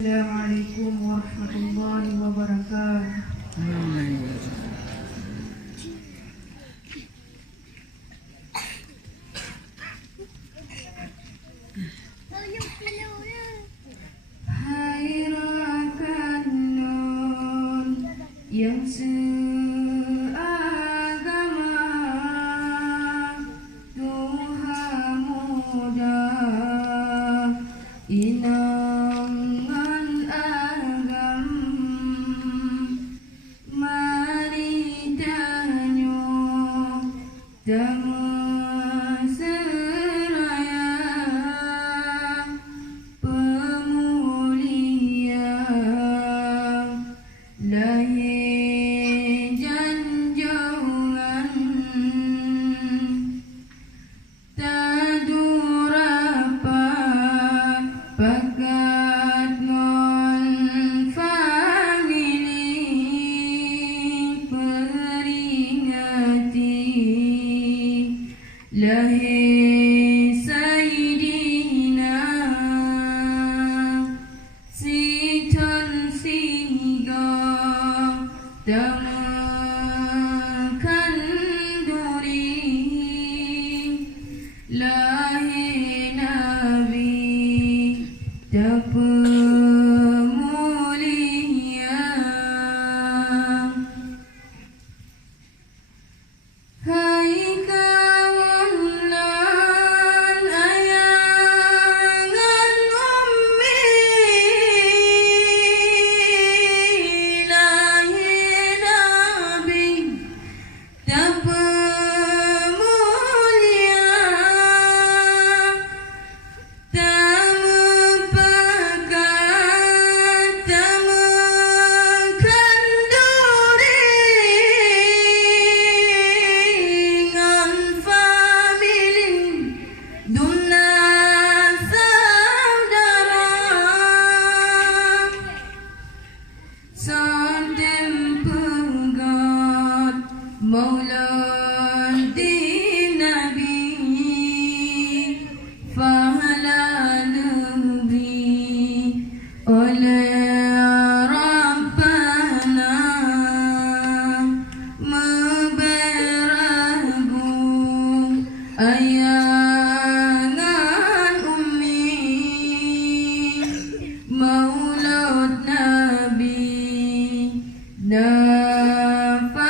Assalamualaikum warahmatullahi wabarakatuh. Hai rakan non yang seagama, Tuhan muda inangan agam, mari tanyo damai seraya pemulihan lahir janjungan tadurapat bakat non family peringati lahir Sayyidina Siton Siga damakan duri lahir Nabi pemulihan. Hai kawanan ayangan ummi, lahir Nabi pemulihan, tamepakan tamakan duri ngan family duna saudara santem pegat Maulana Nabi fahala nabi oleh Rabbana meberagu ayangan ummi Maulud Nabi nafahala.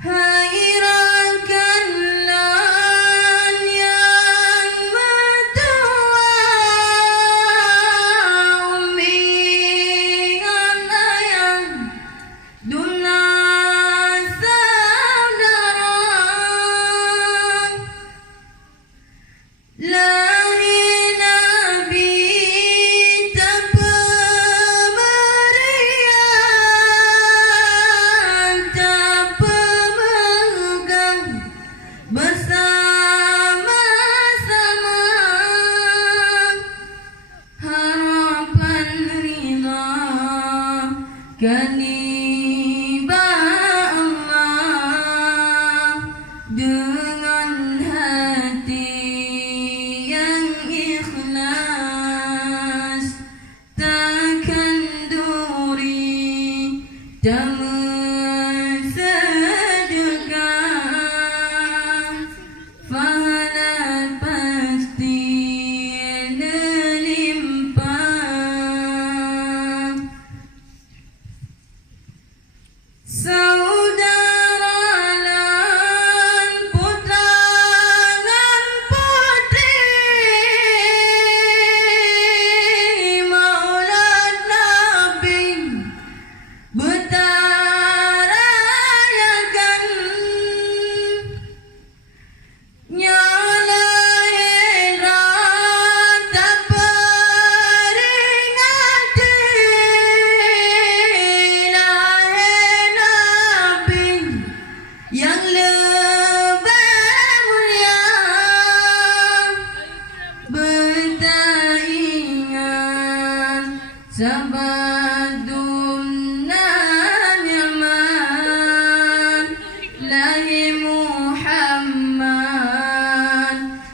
Hai rakan lan yang matua, ummi ngan ayang duna saudara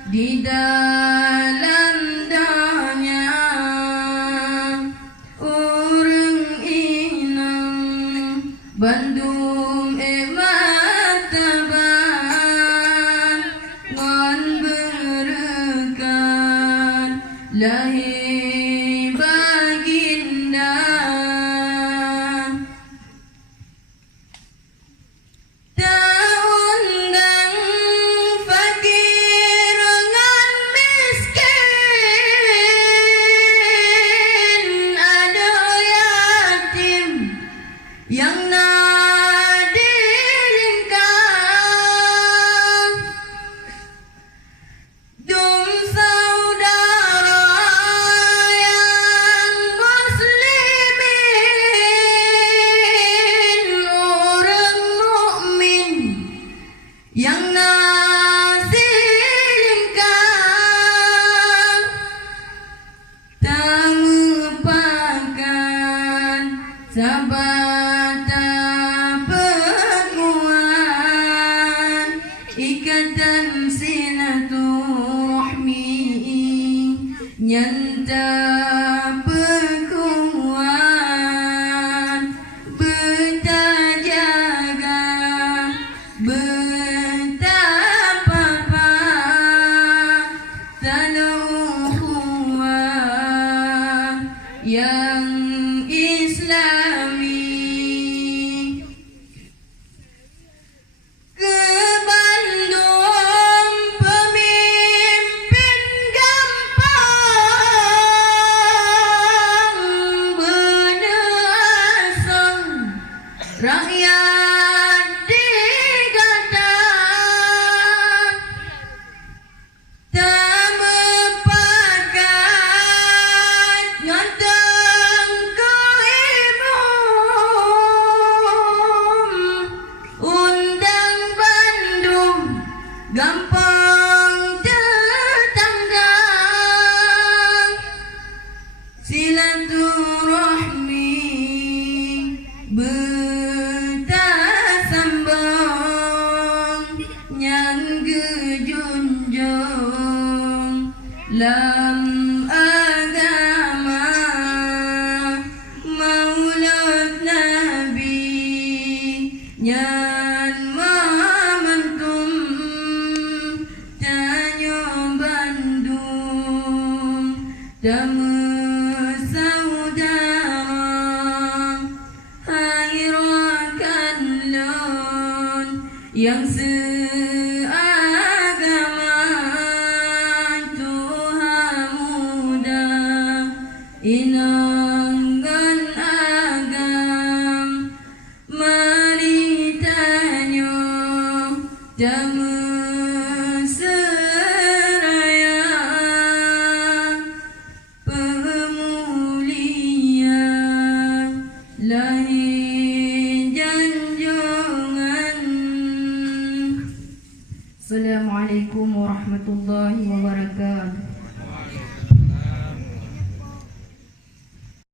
di dalam danya urang inang bandung mataban ngan berekan lahir baginda yang nadilingkan dum saudara yang muslimin orang mukmin yang nasilingkan tak melupakan sabar ikatan silaturahmi nyata perkuat bertajaga betapa tanah ukhuwah yang Islami. Rakyat digadang tak mepakat nyantang ke ibu undang Bandung gampang tetangga silaturahmi junjung lam agama maulud nabi nyan momentum tanyo Bandung tamu saudara hairakan lon yang inangan agam maritanyo jamu seraya pemulia lahir janjungan. Assalamualaikum warahmatullahi wabarakatuh.